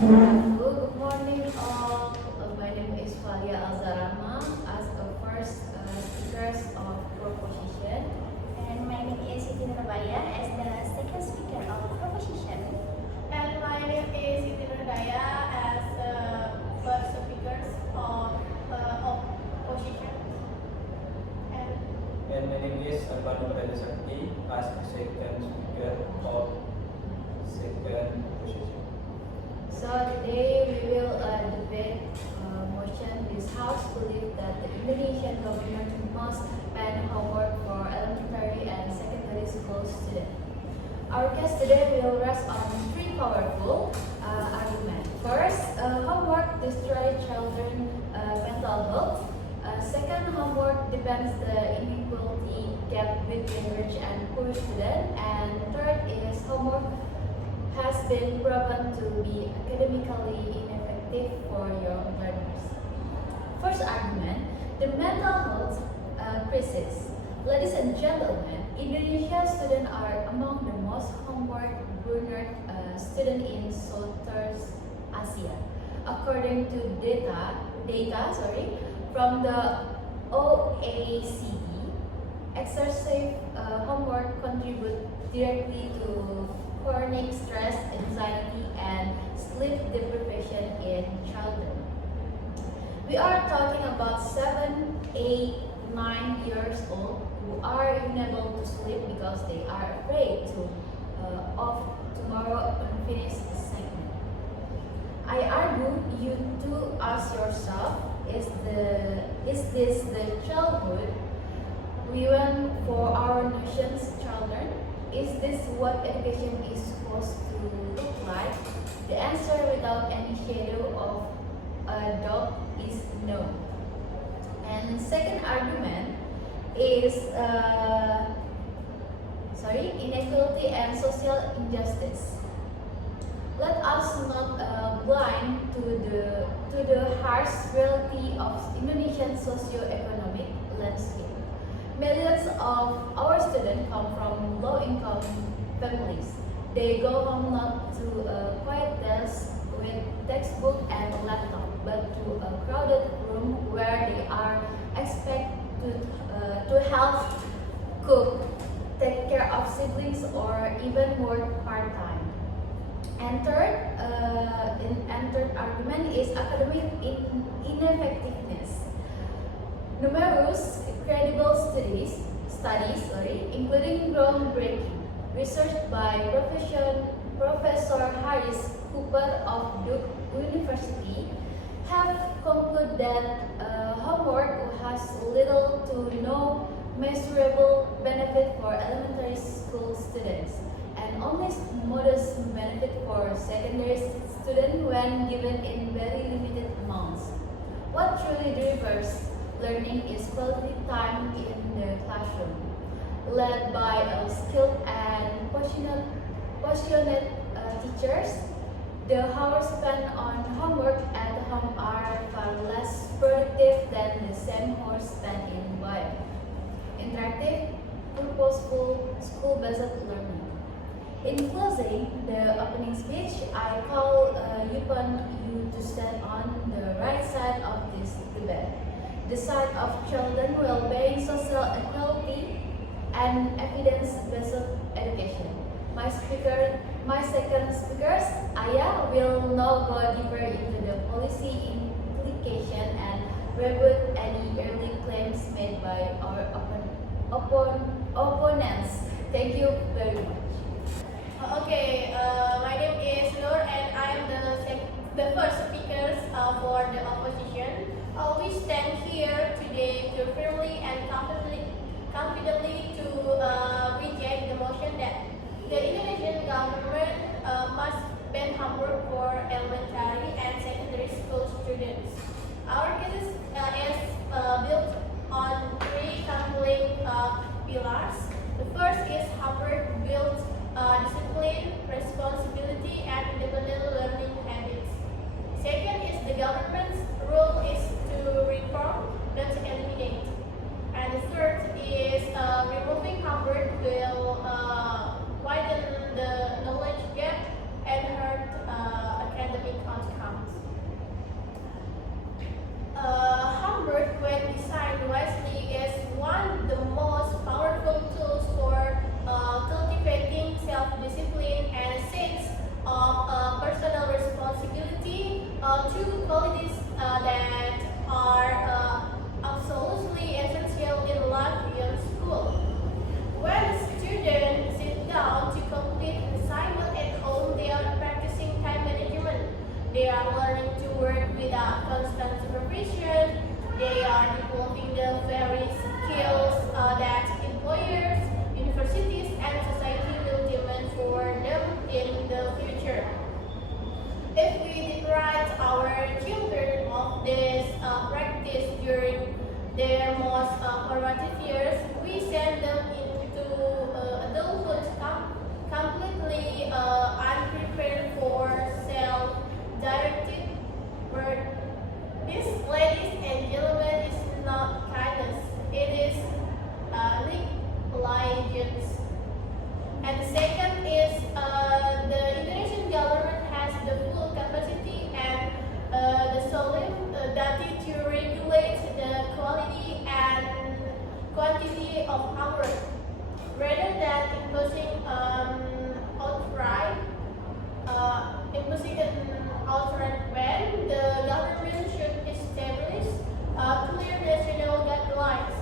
Good morning all. My name is Valia Alzarama as the first speakers of proposition. And my name is Siti Nurbaya as the second speaker of proposition. And my name is Siti Nurdaya as the first speakers of position. And my name is Armando Raja Sakti as the second speaker of second position. So today we will debate motion. This House believes that the Indonesian government must ban homework for elementary and secondary school students. Our case today will rest on three powerful arguments. First, homework destroys children's mental health. Second, homework depends the inequality gap between rich and poor students. And third is homework has been proven to be academically ineffective for young learners. First argument, the mental health crisis. Ladies and gentlemen, Indonesian students are among the most homework burdened students in Southeast Asia. According to data from the OECD, excessive homework contributes directly to chronic stress, anxiety, and sleep deprivation in children. We are talking about 7, 8, 9 years old who are unable to sleep because they are afraid of tomorrow unfinished assignment. I argue you to ask yourself, is this the childhood we want for our nation's children? Is this what education is supposed to look like? The answer without any shadow of a doubt is no. And second argument is inequality and social injustice. Let us not blind to the harsh reality of Indonesian socio-economic landscape. Millions of our students come from low-income families. They go home not to a quiet desk with textbook and laptop, but to a crowded room where they are expected to help cook, take care of siblings, or even work part-time. And third argument is academic ineffectiveness. Numerous credible studies, including groundbreaking research by Professor Harris Cooper of Duke University, have concluded that homework has little to no measurable benefit for elementary school students and only modest benefit for secondary students when given in very limited amounts. What truly delivers learning is quality time in the classroom, led by skilled and passionate teachers. The hours spent on homework at home are far less productive than the same hours spent in wide, interactive, purposeful, school-based learning. In closing the opening speech, I call upon you to stand on the right side of this debate, the side of children well-being, social equality, and evidence-based education. My second speakers, Aya, will now go deeper into the policy implication and rebut any early claims made by our opponents. Thank you very much. My name is Nur and I am the first speakers for the opposition. We stand here today to firmly and confidently to reject the motion that the Indonesian government must ban homework for elementary and secondary school students. Our case is built on three compelling pillars. The first is homework builds discipline, responsibility, and are learning to work without constant supervision. They are developing the very skills that employers, universities, and society will demand for them in the future. If we deprive our children of this practice during their most formative years, we send them into adulthood completely unprepared for self-directed work. This, ladies and gentlemen, is not kindness. It is negligence. And the second is the Indonesian government has the full capacity and the solemnity to regulate the quality and quantity of homework, rather than imposing outright ban. The government should establish clear national guidelines,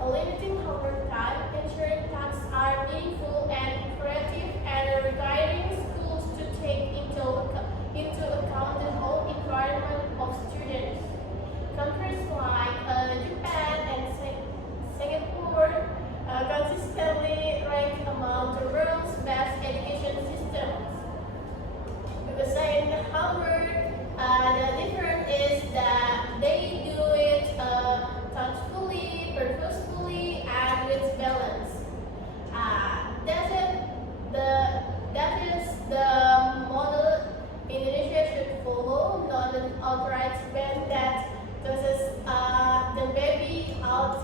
limiting homework time, ensuring tasks are meaningful and creative, and requiring schools to take into account the whole environment of students. Countries like Japan and Singapore consistently rank among the world's best education systems. Because in Harvard, the difference is that they do it thoughtfully, purposefully, and with balance. That is the model Indonesia should follow, not an outright ban that tosses the baby out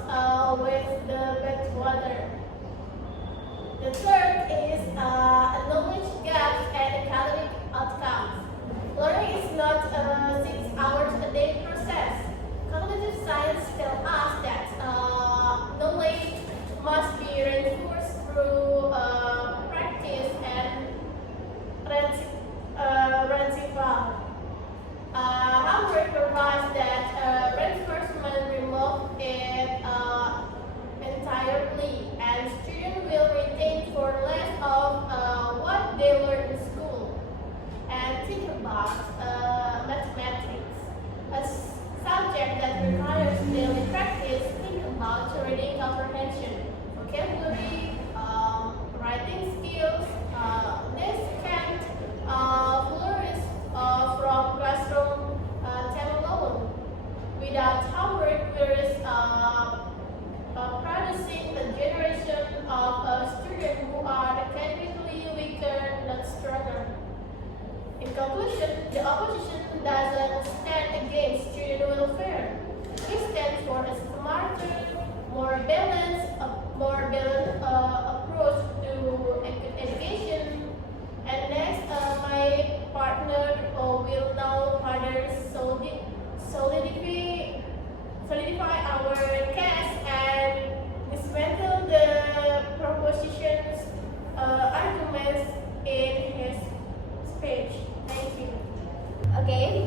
with the bathwater. The third is knowledge gaps and academic outcomes. Learning is not a 6 hours a day process. Cognitive science tells us that knowledge must be reinforced through practice and reinforcement. Homework provides that reinforcement remove it entirely, and students will retain for less of what they learn in school. And think about mathematics, a subject that requires daily practice. Think about reading comprehension, vocabulary, writing skills. This can't flourish from classroom time alone. Without homework, there is producing a generation of students who are academically weaker, not stronger. In conclusion, the opposition doesn't stand against student welfare. We stand for a smarter, more balanced approach to education. And next, my partner will now further solidify our case and dismantle the proposition's arguments in his speech. Thank you. Okay,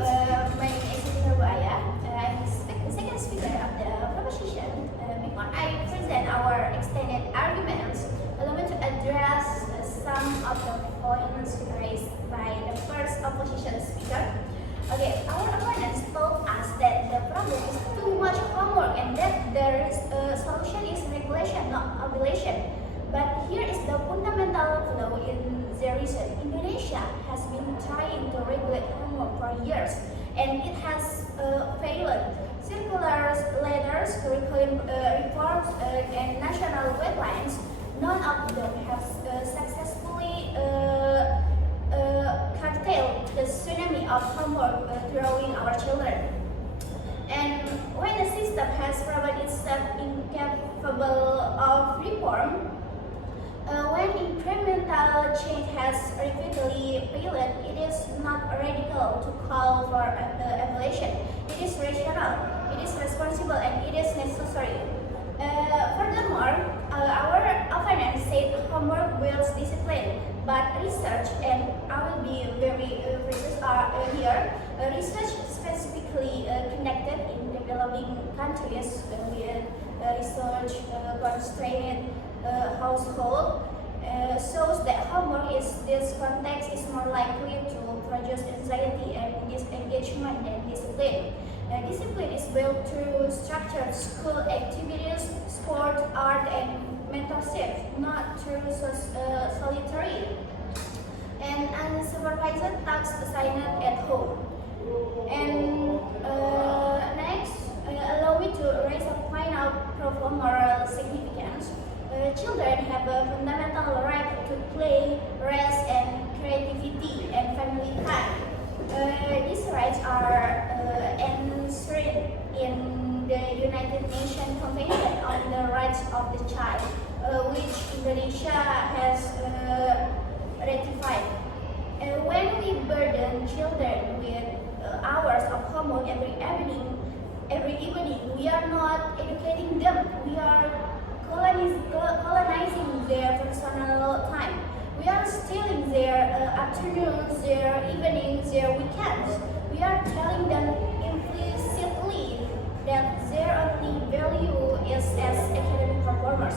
my name is Siti Aya. I'm the second speaker of the proposition. Before I present our extended arguments, allow me to address some of the points raised by the first opposition speaker. Okay, our opponents told us that the problem is too much homework and that the solution is regulation, not abolition. But here is the fundamental flaw in the reason. Indonesia has been trying to regulate homework for years, and it has failed. Circulars, letters, curriculum reforms, and national guidelines, none of them have successfully curtailed the tsunami of homework growing our children. And when the system has proven itself incapable of reform, when incremental change has repeatedly failed, it is not radical to call for evolution. It is rational, it is responsible, and it is necessary. Furthermore, our opponents said homework builds discipline, but research, and I will be very precise here, research specifically connected in developing countries with research constrained household shows that homework in this context is more likely to produce anxiety and structured school activities, sport, art, and mentorship, not through solitary and unsupervised tasks assigned at home. And next, allow me to raise a point of profound moral significance. Children have a fundamental right to play, rest, and creativity and family time. These rights are enshrined in the United Nations Convention on the Rights of the Child, which Indonesia has ratified. When we burden children with hours of homework every evening, we are not educating them. We are colonizing their personal time. We are stealing their afternoons, their evenings, their weekends. We are telling them implicitly that their only value is as academic performers.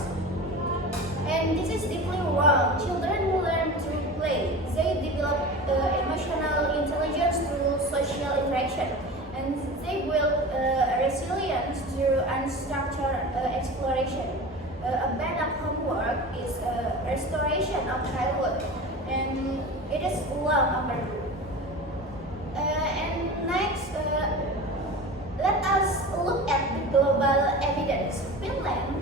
And this is deeply wrong. Children learn through play. They develop emotional intelligence through social interaction. And they build resilience through unstructured exploration. A band of homework is a restoration of childhood, and it is long overdue. And next, let us look at the global evidence. Finland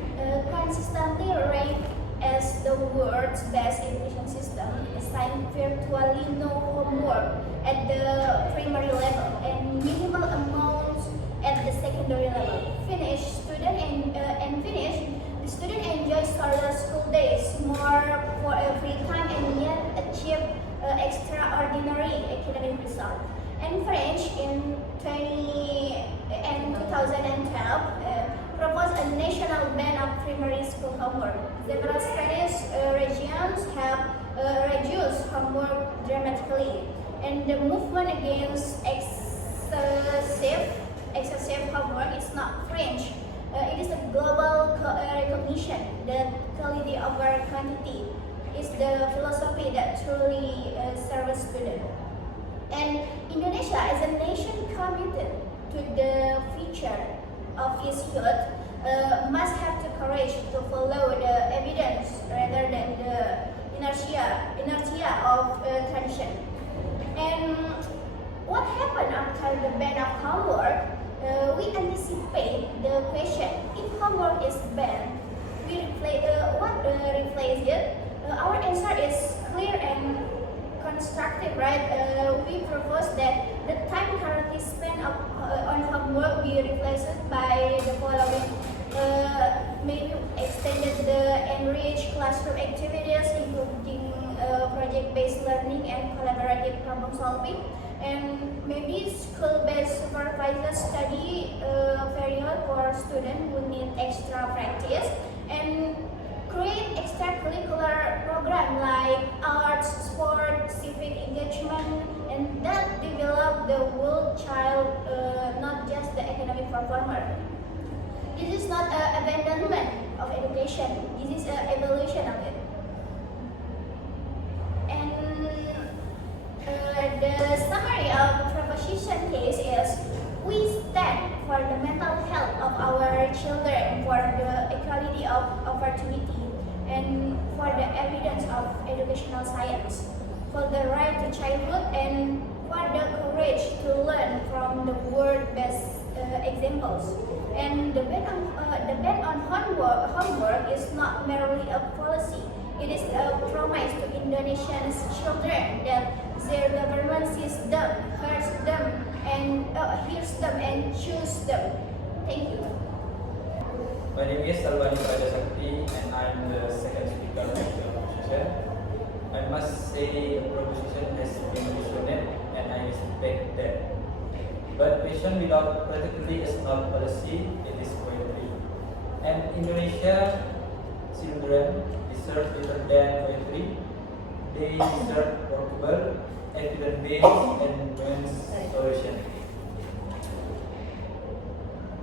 consistently ranked as the world's best education system, assigned virtually no homework at the primary level and minimal amounts at the secondary level. The student enjoys shorter school days, more for free time, and yet achieve extraordinary academic results. And French in 2012 proposed a national ban of primary school homework. Several Spanish regions have reduced homework dramatically, and the movement against excessive homework is not French. It is a global recognition that quality over quantity is the philosophy that truly serves students. And Indonesia, as a nation committed to the future of its youth, must have the courage to follow the evidence rather than the inertia of tradition. And what happened after the ban of homework? We anticipate the question: if homework is banned, what replaces it? Our answer is clear and constructive, right? We propose that the time currently spent on homework be replaced by the following: maybe extended the enriched classroom activities, including project-based learning and collaborative problem solving. And maybe school-based supervised study period for students who need extra practice, and create extracurricular program like arts, sport, civic engagement, and that develop the whole child, not just the academic performer. This is not an abandonment of education. This is an evolution of it. And the summary of proposition case is: we stand for the mental health of our children, for the equality of opportunity, and for the evidence of educational science, for the right to childhood, and for the courage to learn from the world's best examples. And the ban on homework is not merely a policy. It is a promise to Indonesian children that their government sees them, hears them, and chooses them. Thank you. My name is Salwani Prajasakti, and I am the second speaker of the proposition. I must say the proposition has been reasoned, and I respect that. But vision without practically is not policy, it is poetry. And Indonesia children deserve better than poetry. They deserve workable, evidence-based, and nuanced solution.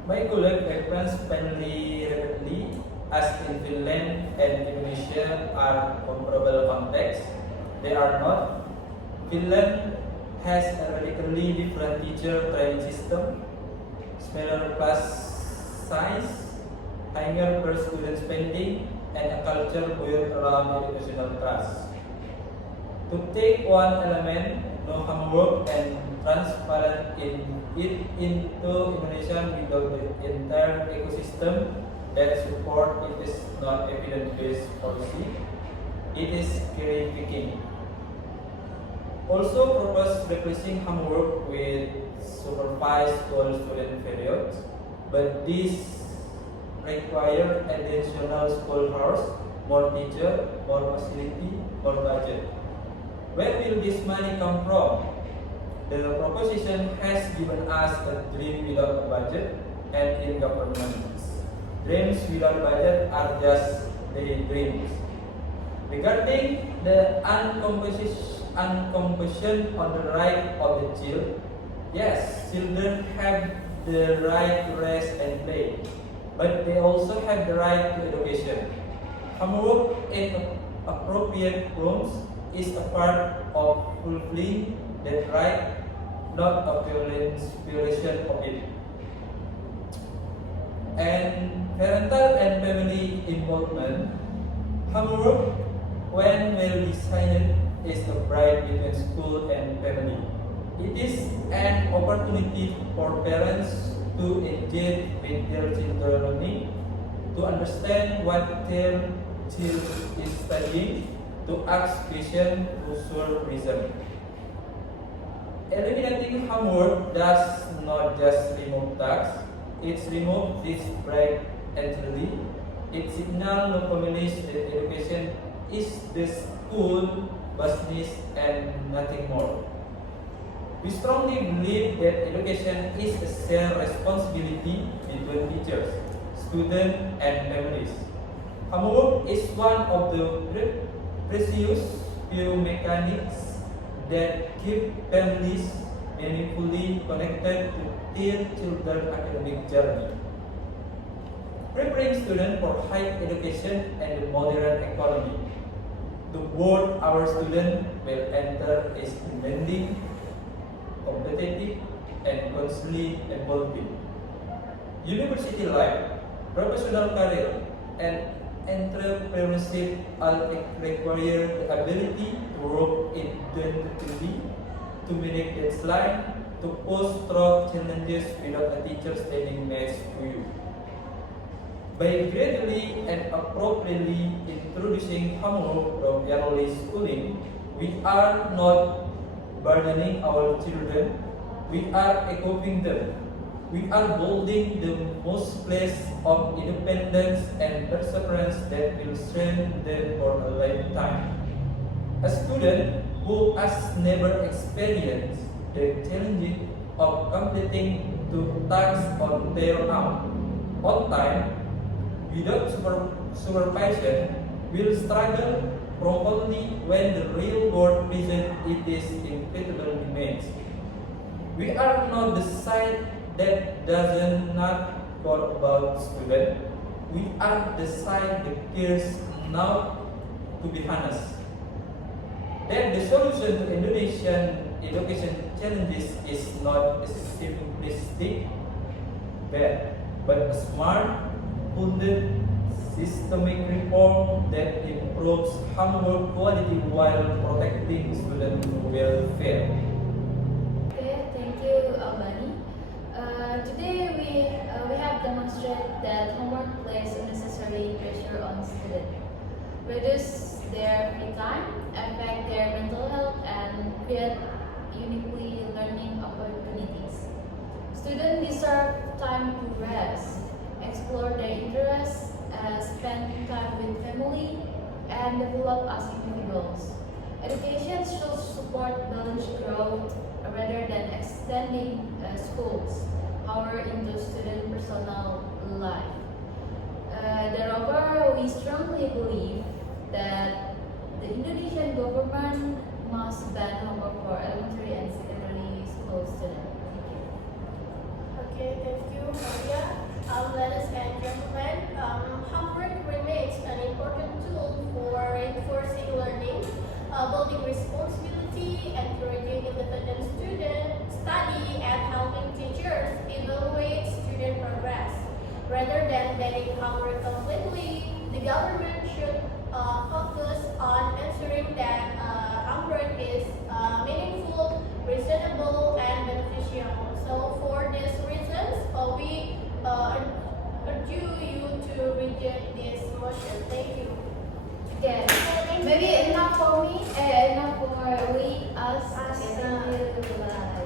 My colleague backgrounds spanly rapidly, as in Finland and Indonesia are comparable contexts. They are not. Finland has a radically different teacher training system, smaller class science, higher per student spending, and a culture built around educational trust. To take one element, no homework, and transparent it into Indonesia without the entire ecosystem that support it is not evidence-based policy. It is cherry-picking. Also propose replacing homework with supervised all-student periods, but this require additional school hours, more teacher, more facility, more budget. Where will this money come from? The proposition has given us a dream without a budget, and in governments, dreams without budget are just daydreams. Regarding the uncomposition on the right of the child, yes, children have the right to rest and play, but they also have the right to education. Homework in appropriate rooms is a part of fulfilling that right, not a violation of it. And parental and family involvement. Homework, when well designed, is a bridge between school and family. It is an opportunity for parents to engage with their children learning, to understand what their child is studying, to ask questions to solve reason. Eliminating homework does not just remove tasks, it removes this break entirely. It signals no families that education is the school business and nothing more. We strongly believe that education is a shared responsibility between teachers, students, and families. Homework is one of the precious few mechanics that keep families meaningfully connected to their children's academic journey. Preparing students for higher education and the modern economy. The world our students will enter is demanding, competitive, and constantly evolving. University life, professional career, and entrepreneurship all require the ability to work independently, to manage deadlines, to pose through challenges without a teacher standing next to you. By gradually and appropriately introducing homework from early schooling, we are not burdening our children, we are equipping them. We are building the most place of independence and perseverance that will strengthen them for a lifetime. A student who has never experienced the challenge of completing two tasks on their own, on time, without supervision, will struggle profoundly when the real world presents its inevitable demands. We are not the side that does not care about students. We are the side that cares now, to be honest. That the solution to Indonesian education challenges is not a simplistic bet, but a smart, funded, systemic reform that improves homework quality while protecting student welfare. Okay, thank you, Albani. Today we have demonstrated that homework places unnecessary pressure on students, reduce their free time, affect their mental health, and create uniquely learning opportunities. Students deserve time to rest, explore their interests, spend time with family, and develop as individuals. Education should support balanced growth rather than extending schools' power into student personal life. Moreover, we strongly believe that the Indonesian government must ban homework for elementary and secondary school students. Thank you. Okay, thank you, Maria. Ladies and gentlemen, homework remains an important tool for reinforcing learning, building responsibility, encouraging independent student study, and helping teachers evaluate student progress. Rather banning homework completely, the government should focus on ensuring that homework is meaningful, reasonable, and beneficial. So for these reasons, we urge you to reject this motion. Thank you. Okay. Maybe enough for me, enough for we, us, Us, and then we'll